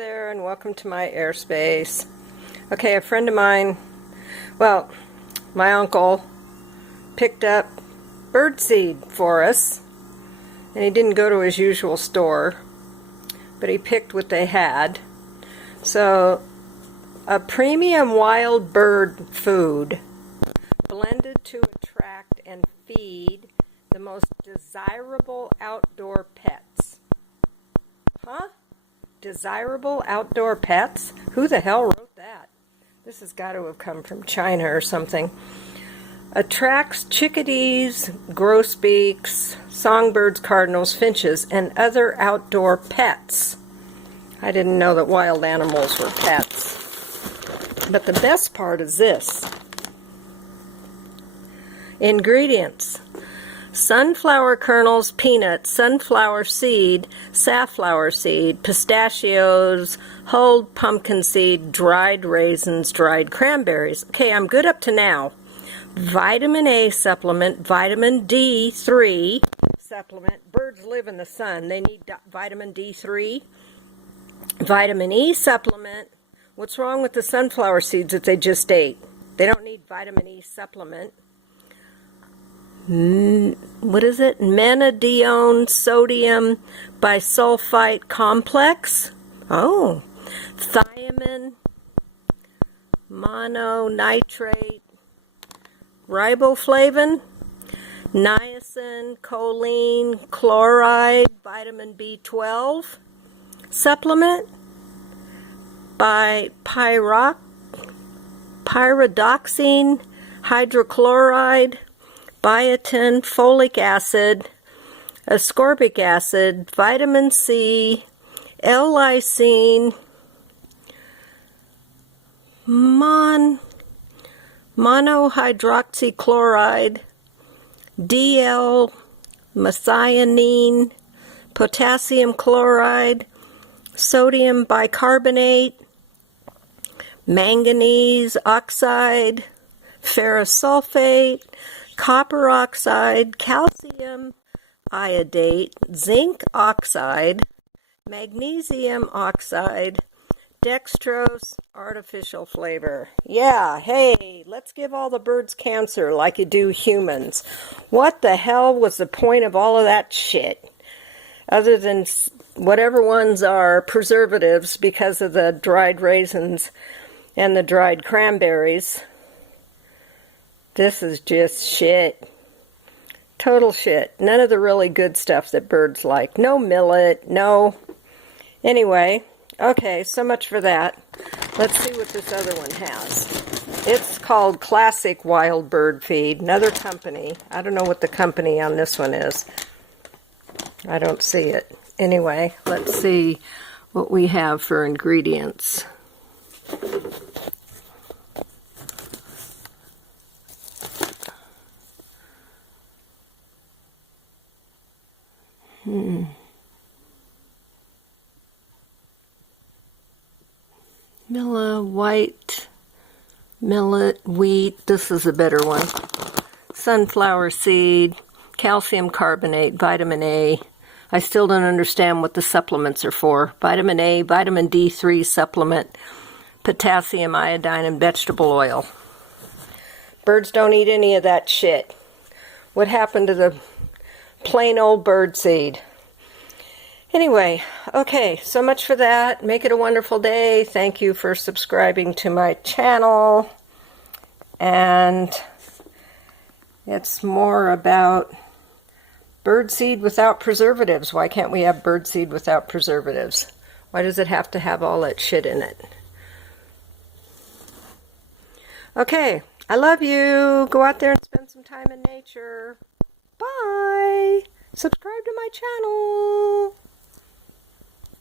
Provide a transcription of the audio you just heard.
there, and welcome to my airspace. Okay, a friend of mine, well, my uncle, picked up birdseed for us, and he didn't go to his usual store, but he picked what they had. So, a premium wild bird food blended to attract and feed the most desirable outdoor pets. Huh? Desirable outdoor pets? Who the hell wrote that? This has got to have come from China or something. Attracts chickadees, grosbeaks, songbirds, cardinals, finches, and other outdoor pets. I didn't know that wild animals were pets. But the best part is this. Ingredients: sunflower kernels, peanuts, sunflower seed, safflower seed, pistachios, whole pumpkin seed, dried raisins, dried cranberries. Okay, I'm good up to now. Vitamin A supplement, vitamin D3 supplement. Birds live in the sun. They need vitamin D3. Vitamin E supplement. What's wrong with the sunflower seeds that they just ate? They don't need vitamin E supplement. What is it? Menadione sodium bisulfite complex. Oh. Thiamine, mononitrate, riboflavin, niacin, choline, chloride, vitamin B12 supplement by pyridoxine, hydrochloride, biotin, folic acid, ascorbic acid, vitamin C, L-lysine, monohydroxychloride, DL-methionine, potassium chloride, sodium bicarbonate, manganese oxide, ferrous sulfate, copper oxide, calcium iodate, zinc oxide, magnesium oxide, dextrose, artificial flavor. Yeah, hey, let's give all the birds cancer like you do humans. What the hell was the point of all of that shit? Other than whatever ones are preservatives because of the dried raisins and the dried cranberries. This is just shit. Total shit. None of the really good stuff that birds like. No millet, no. Anyway, okay, so much for that. Let's see what this other one has. It's called Classic Wild Bird Feed. Another company. I don't know what the company on this one is. I don't see it. Anyway, let's see what we have for ingredients. White, millet, wheat. This is a better one. Sunflower seed, calcium carbonate, vitamin A. I still don't understand what the supplements are for. Vitamin A, vitamin D3 supplement, potassium iodine, and vegetable oil. Birds don't eat any of that shit. What happened to the plain old bird seed? Anyway, okay, so much for that. Make it a wonderful day. Thank you for subscribing to my channel. And it's more about birdseed without preservatives. Why can't we have birdseed without preservatives? Why does it have to have all that shit in it? Okay, I love you. Go out there and spend some time in nature. Bye. Subscribe to my channel.